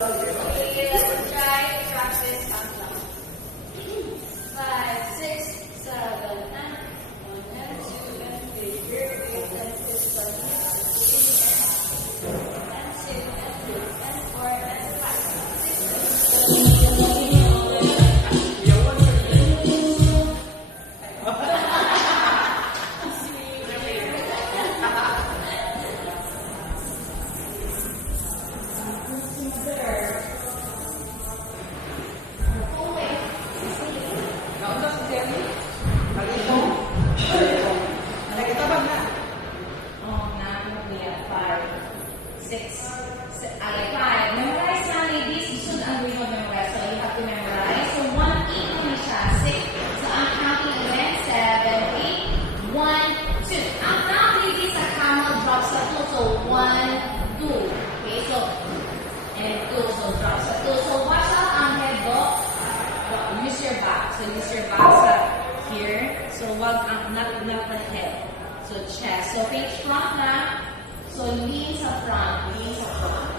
Okay, let's try practice count down. 5, 6, 7, and 1 and 2 and 3, 4, 8 and 5, 6, 7, 8 and 2 and 3 and 4 and 5, 6, 7, 8. Memorize na, ladies. Gusto ang we will memorize. So you have to memorize. So 1, 8 naman siya. 6. So I'm counting again. 7, 8, 1, 2. Ang count, ladies, sa camel drop sa 2. So 1, 2. Okay, so and 2. So drop sa 2. So watch out ang head box. Use your back. So use your back sa here. So wag not the head. So chest. So face front na. So lean sa front. Lean sa front.